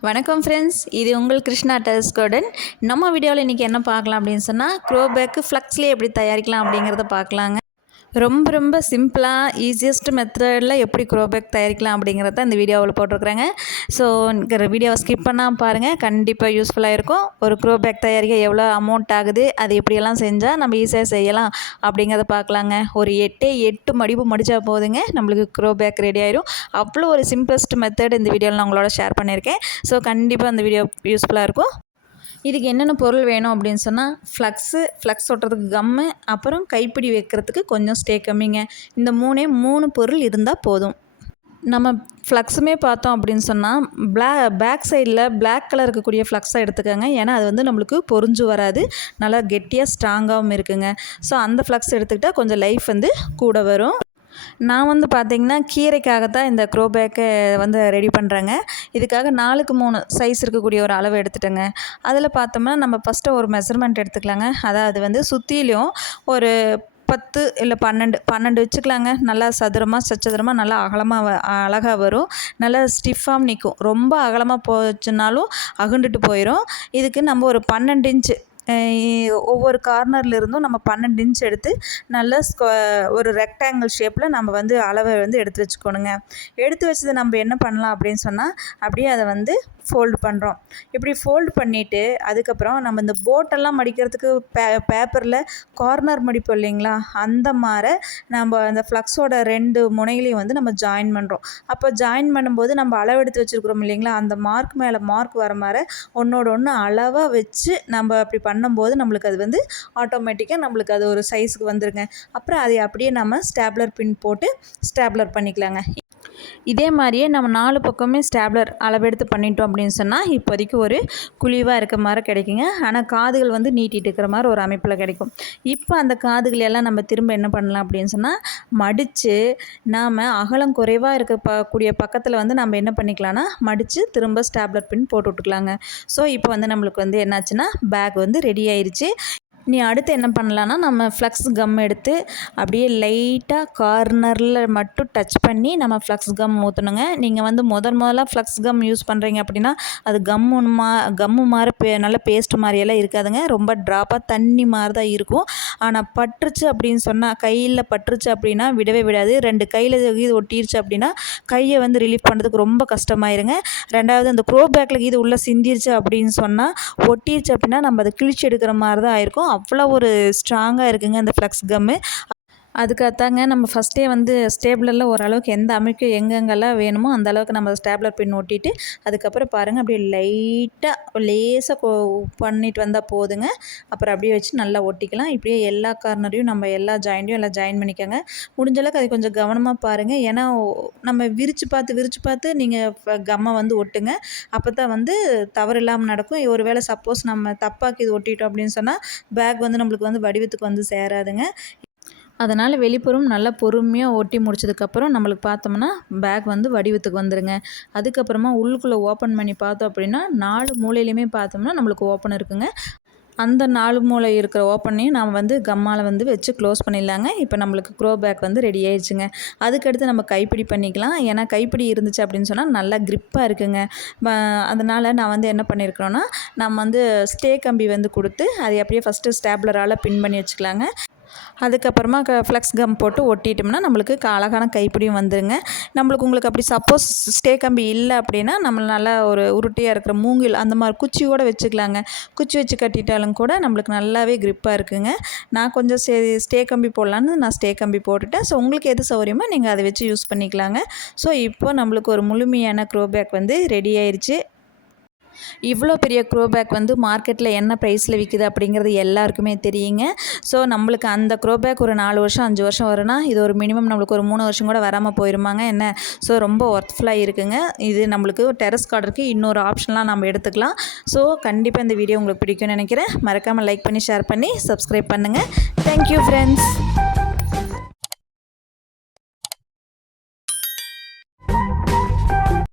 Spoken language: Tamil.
வணக்கம் ஃப்ரெண்ட்ஸ் இது உங்கள் கிருஷ்ணா டெஸ்கோடன் கார்டன் நம்ம வீடியோவில் இன்றைக்கி என்ன பார்க்கலாம் அப்படின்னு சொன்னால் க்ரோபேக்கு ஃப்ளக்ஸ்லேயே எப்படி தயாரிக்கலாம் அப்படிங்கிறத பார்க்கலாங்க. ரொம்ப ரொம்ப சிம்பிளாக ஈஸியஸ்ட் மெத்தடில் எப்படி க்ரோபேக் தயாரிக்கலாம் அப்படிங்கிறத இந்த வீடியோவில் போட்டிருக்கிறாங்க. ஸோ வீடியோவை ஸ்கிப் பண்ணால் பாருங்கள் கண்டிப்பாக யூஸ்ஃபுல்லாக இருக்கும். ஒரு க்ரோபேக் தயாரிக்க எவ்வளோ அமௌண்ட் ஆகுது அது எப்படியெல்லாம் செஞ்சால் நம்ம ஈஸியாக செய்யலாம் அப்படிங்கிறத பார்க்கலாங்க. ஒரு எட்டே எட்டு மடிப்பு மடித்தா போதுங்க. நம்மளுக்கு க்ரோபேக் ரெடி ஆயிரும். அவ்வளோ ஒரு சிம்பிளஸ்ட் மெத்தட் இந்த வீடியோவில் நான் உங்களோட ஷேர் பண்ணியிருக்கேன். ஸோ கண்டிப்பாக அந்த வீடியோ யூஸ்ஃபுல்லாக இருக்கும். இதுக்கு என்னென்ன பொருள் வேணும் அப்படின்னு சொன்னால் ஃப்ளக்ஸு ஃப்ளக்ஸ் ஒட்டுறதுக்கு கம்மு அப்புறம் கைப்பிடி வைக்கிறதுக்கு கொஞ்சம் ஸ்டே கம்மிங்க. இந்த மூணே மூணு பொருள் இருந்தால் போதும். நம்ம ஃப்ளக்ஸுமே பார்த்தோம் அப்படின்னு சொன்னால் பிளா பேக் சைடில் பிளாக் கலர் இருக்கக்கூடிய ஃப்ளக்ஸாக எடுத்துக்கோங்க. ஏன்னா அது வந்து நம்மளுக்கு பொறிஞ்சு வராது. நல்லா கெட்டியாக ஸ்ட்ராங்காகவும் இருக்குங்க. ஸோ அந்த ஃப்ளக்ஸ் எடுத்துக்கிட்டால் கொஞ்சம் லைஃப் வந்து கூட வரும். நான் வந்து பார்த்திங்கன்னா கீரைக்காக தான் இந்த க்ரோ பேக்கை வந்து ரெடி பண்ணுறேங்க இதுக்காக நாலுக்கு மூணு சைஸ் இருக்கக்கூடிய ஒரு அளவு எடுத்துட்டேங்க. அதில் பார்த்தோம்னா நம்ம ஃபஸ்ட்டு ஒரு மெஷர்மெண்ட் எடுத்துக்கலாங்க. அதாவது வந்து சுற்றிலையும் ஒரு பத்து இல்லை பன்னெண்டு பன்னெண்டு வச்சுக்கலாங்க. நல்லா சதுரமாக சச்சதுரமாக நல்லா அகலமாக அழகாக வரும். நல்லா ஸ்டிஃபாக நிற்கும் ரொம்ப அகலமாக போச்சுனாலும் அகுண்டுட்டு போயிடும் இதுக்கு நம்ம ஒரு பன்னெண்டு இன்ச்சு ஒவ்வொரு கார்னரில் இருந்தும் நம்ம பன்னெண்டு இன்ச் எடுத்து நல்ல ஸ்கொ ஒரு ரெக்டாங்கிள் ஷேப்பில் நம்ம வந்து அளவை வந்து எடுத்து வச்சுக்கணுங்க. எடுத்து வச்சதை நம்ம என்ன பண்ணலாம் அப்படின்னு சொன்னால் அப்படியே அதை வந்து ஃபோல்டு பண்ணுறோம் இப்படி ஃபோல்டு பண்ணிவிட்டு அதுக்கப்புறம் நம்ம இந்த போட்டெல்லாம் மடிக்கிறதுக்கு பே பேப்பரில் கார்னர் மடிப்போம் இல்லைங்களா? அந்த மாதிரி நம்ம அந்த ஃப்ளக்ஸோட ரெண்டு முனைகளையும் வந்து நம்ம ஜாயின் பண்ணுறோம் அப்போ ஜாயின் பண்ணும்போது நம்ம அளவெடுத்து வச்சுருக்குறோம் இல்லைங்களா? அந்த மார்க் மேலே மார்க் வர மாதிரி ஒன்றோட ஒன்று அளவாக வச்சு நம்ம அப்படி பண்ணும்போது நம்மளுக்கு அது வந்து ஆட்டோமேட்டிக்காக நம்மளுக்கு அது ஒரு சைஸுக்கு வந்துருங்க. அப்புறம் அதை அப்படியே நம்ம ஸ்டாப்லர் பின் போட்டு ஸ்டாப்லர் பண்ணிக்கலாங்க. இதே மாதிரியே நம்ம நாலு பக்கமே ஸ்டாப்லர் அளவெடுத்து பண்ணிட்டோம் அப்படின்னு சொன்னால் இப்போதைக்கு ஒரு குழிவாக இருக்க மாதிரி கிடைக்குங்க. ஆனால் காதுகள் வந்து நீட்டிட்டு இருக்கிற மாதிரி ஒரு அமைப்பில் கிடைக்கும். இப்போ அந்த காதுகள் எல்லாம் நம்ம திரும்ப என்ன பண்ணலாம் அப்படின்னு சொன்னால் மடித்து நாம் அகலம் குறைவாக இருக்க கூடிய பக்கத்தில் வந்து நம்ம என்ன பண்ணிக்கலாம்னா மடித்து திரும்ப ஸ்டாப்லர் பின் போட்டு விட்டுக்கலாங்க. ஸோ இப்போ வந்து நம்மளுக்கு வந்து என்னாச்சுன்னா பேக் வந்து ரெடி ஆயிடுச்சு நீ அடுத்து என்ன பண்ணலான்னா நம்ம ஃப்ளக்ஸ் கம் எடுத்து அப்படியே லைட்டாக கார்னரில் மட்டும் டச் பண்ணி நம்ம ஃப்ளக்ஸ் கம் ஊற்றணுங்க நீங்கள் வந்து முதல் முதல்ல ஃப்ளக்ஸ் கம் யூஸ் பண்ணுறீங்க அப்படின்னா அது கம்மு மா கம்மு மாதிரி பே நல்ல பேஸ்ட் மாதிரியெல்லாம் இருக்காதுங்க. ரொம்ப ட்ராப்பாக தண்ணி மாதிரி தான் இருக்கும். ஆனால் பட்டுருச்சு அப்படின்னு சொன்னால் கையில் பட்டுருச்சு அப்படின்னா விடவே விடாது. ரெண்டு கையில் இது ஒட்டிருச்சு அப்படின்னா கையை வந்து ரிலீஃப் பண்ணுறதுக்கு ரொம்ப கஷ்டமாயிருங்க. ரெண்டாவது அந்த க்ரோ பேக்கில் இது உள்ளே சிந்திருச்சு அப்படின்னு சொன்னால் ஒட்டிருச்சு அப்படின்னா நம்ம அதை கிழிச்சு எடுக்கிற மாதிரி தான் ஆயிருக்கும். அவ்வளோ ஒரு ஸ்ட்ராங்காக இருக்குங்க அந்த ஃப்ளக்ஸ் கம்மு அதுக்காகத்தாங்க நம்ம ஃபஸ்ட்டே வந்து ஸ்டேப்லரில் ஓரளவுக்கு எந்த அமைப்பு எங்கெங்கெல்லாம் வேணுமோ அந்த அளவுக்கு நம்ம ஸ்டேப்லர் பின் ஒட்டிட்டு அதுக்கப்புறம் பாருங்கள் அப்படியே லைட்டாக லேசாக பண்ணிட்டு வந்தால் போதுங்க. அப்புறம் அப்படியே வச்சு நல்லா ஒட்டிக்கலாம். இப்படியே எல்லா கார்னரையும் நம்ம எல்லா ஜாயிண்ட்டையும் எல்லாம் ஜாயின் பண்ணிக்கோங்க. முடிஞ்சளவுக்கு அது அதை கொஞ்சம் கவனமாக பாருங்கள் ஏன்னா நம்ம விரித்து பார்த்து விரித்து பார்த்து நீங்கள் கம்மை வந்து ஒட்டுங்க. அப்போ தான் வந்து தவறு இல்லாமல் நடக்கும். ஒரு வேளை சப்போஸ் நம்ம தப்பாக்கி இது ஒட்டிட்டோம் அப்படின்னு சொன்னால் பேக் வந்து நம்மளுக்கு வந்து வடிவத்துக்கு வந்து சேராதுங்க. அதனால் வெளிப்புறம் நல்லா பொறுமையாக ஒட்டி முடிச்சதுக்கப்புறம் நம்மளுக்கு பார்த்தோம்னா பேக் வந்து வடிவத்துக்கு வந்துடுங்க அதுக்கப்புறமா உள்ளுக்குள்ளே ஓப்பன் பண்ணி பார்த்தோம் அப்படின்னா நாலு மூலையிலையுமே பார்த்தோம்னா நம்மளுக்கு ஓப்பன் இருக்குங்க. அந்த நாலு மூளை இருக்கிற ஓப்பனையும் நாம் வந்து கம்மால் வந்து வச்சு க்ளோஸ் பண்ணிடலாங்க. இப்போ நம்மளுக்கு க்ரோ பேக் வந்து ரெடி ஆயிடுச்சுங்க. அதுக்கடுத்து நம்ம கைப்பிடி பண்ணிக்கலாம். ஏன்னா கைப்பிடி இருந்துச்சு அப்படின்னு சொன்னால் நல்லா க்ரிப்பாக இருக்குங்க. அதனால் நான் வந்து என்ன பண்ணியிருக்கிறோன்னா நம்ம வந்து ஸ்டே கம்பி வந்து கொடுத்து அதை அப்படியே ஃபஸ்ட்டு ஸ்டேப்லரால் பின் பண்ணி வச்சுக்கலாங்க. அதுக்கப்புறமா க ஃப்ளெக்ஸ் கம் போட்டு ஒட்டிட்டோம்னா நம்மளுக்கு அழகான கைப்பிடியும் வந்துடுங்க நம்மளுக்கு உங்களுக்கு அப்படி சப்போஸ் ஸ்டே கம்பி இல்லை அப்படின்னா நம்ம நல்லா ஒரு உருட்டியாக இருக்கிற மூங்கில் அந்த மாதிரி குச்சி கூட வச்சுக்கலாங்க. குச்சி வச்சு கட்டிட்டாலும் கூட நம்மளுக்கு நல்லாவே க்ரிப்பாக இருக்குங்க. நான் கொஞ்சம் சே ஸ்டே கம்பி போடலான்னு நான் ஸ்டே கம்பி போட்டுட்டேன். ஸோ உங்களுக்கு எது சௌகரியமோ நீங்கள் அதை வச்சு யூஸ் பண்ணிக்கலாங்க. ஸோ இப்போ நம்மளுக்கு ஒரு முழுமையான க்ரோ பேக் வந்து ரெடி ஆயிடுச்சு இவ்வளோ பெரிய க்ரோ பேக் வந்து மார்க்கெட்டில் என்ன ப்ரைஸில் விற்கிது அப்படிங்கிறது எல்லாருக்குமே தெரியுங்க. ஸோ நம்மளுக்கு அந்த க்ரோ பேக் ஒரு நாலு வருஷம் அஞ்சு வருஷம் வரும்னா இது ஒரு மினிமம் நம்மளுக்கு ஒரு மூணு வருஷம் கூட வராமல் போயிருமாங்க. என்ன? ஸோ ரொம்ப ஒர்த்ஃபுல்லாக இருக்குங்க. இது நம்மளுக்கு டெரஸ் கார்டருக்கு இன்னொரு ஆப்ஷன்லாம் நம்ம எடுத்துக்கலாம். ஸோ கண்டிப்பாக இந்த வீடியோ உங்களுக்கு பிடிக்கும்னு நினைக்கிறேன். மறக்காமல் லைக் பண்ணி ஷேர் பண்ணி சப்ஸ்கிரைப் பண்ணுங்கள் தேங்க்யூ ஃப்ரெண்ட்ஸ்